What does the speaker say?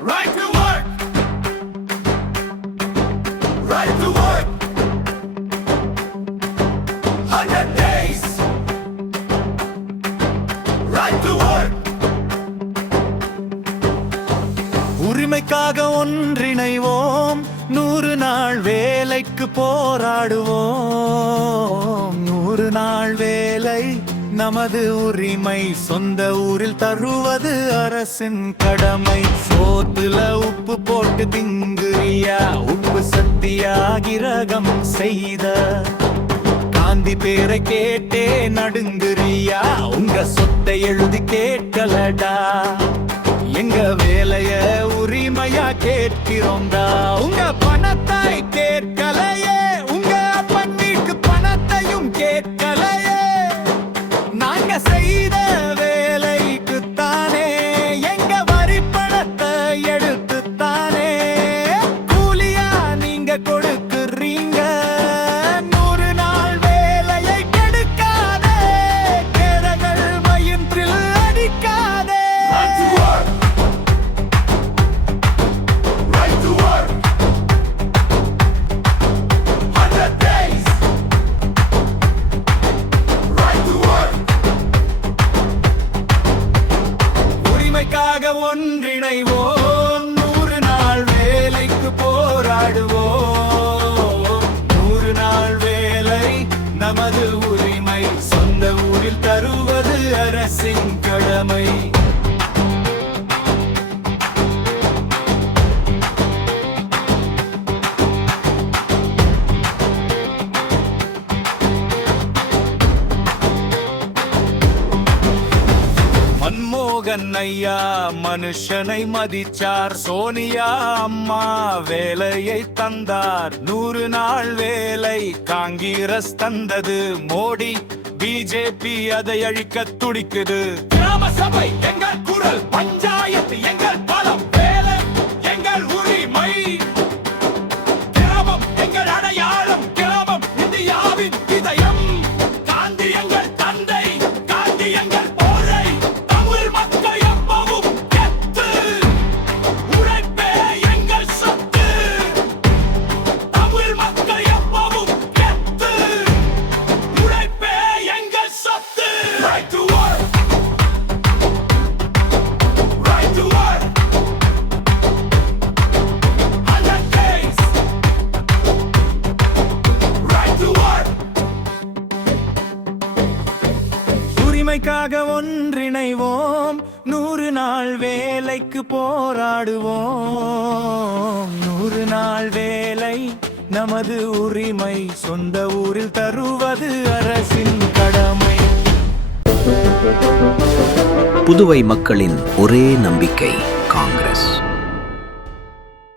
Right to work. Right to work. 100 days. Right to work. உரிமைக்காக ஒன்றிணைவோம், 100 நாள் வேலைக்கு போராடுவோம். 100 நாள் வேலை நமது உரிமை, சொந்த ஊரில் தருவது அரசின் கடமை. சோத்துல உப்பு போட்டு திங்குறியா, உப்பு சத்தியாகிரகம் செய்த காந்தி பேரை கேட்டே நடுங்குறியா, உங்க சொத்தை எழுதி கேட்கலடா. எங்க வேலைய உரிமையா கேட்கிறோம்டா, உங்க பணத்தை கேட்கலையே, உங்க பண்ணிக்கு பணத்தையும் கேட்கலையே. நாங்க செய்த வேலைக்குத்தானே எங்க வரி பணத்தை எடுத்துத்தானே கூலியா நீங்க கொடுக்குறீங்க. 100 நாள் வேலையை கெடுக்காதே, கேரகள் வயிற்றில் அடிக்காதே. Right to work. Right to work. 100 days. Right to work. உரிமைக்காக ஒன்றிணைவோம், 100 நாள் வேலைக்கு போராடுவோம். 100 நாள் வேலை நமது உரிமை, சொந்த ஊரில் தருவது அரசின் கடமை. மன்மோகன் ஐயா மனுஷனை மதிச்சார், சோனியா அம்மா வேலையை தந்தார். 100 நாள் வேலை காங்கிரஸ் தந்தது, மோடி பிஜேபி அதை அழிக்க துடிக்குது. கிராம சபை எங்கள் குரல், பஞ்சாயத்து எங்கள் பலம், வேலை எங்கள் உரிமை. கிராமம் எங்கள் அடையாளம், கிராமம் இந்தியாவின் இதயம். காந்தி எங்கள் தந்தை, காந்தி எங்கள் போரை, தமிழ் மக்கள் எப்பவும் கெத்து. உழைப்பே எங்கள் சொத்து, தமிழ் மக்கள் எப்பவும் கெத்து. உழைப்பே எங்கள் சொத்து. Right to work. Right to work. 100 days. Right to work. உரிமைக்காக ஒன்றிணைவோம், 100 நாள் வேலைக்கு போராடுவோம். 100 நாள் வேலை நமது உரிமை, சொந்த ஊரில் தருவது அரசின் கடமை. புதுவை மக்களின் ஒரே நம்பிக்கை காங்கிரஸ்.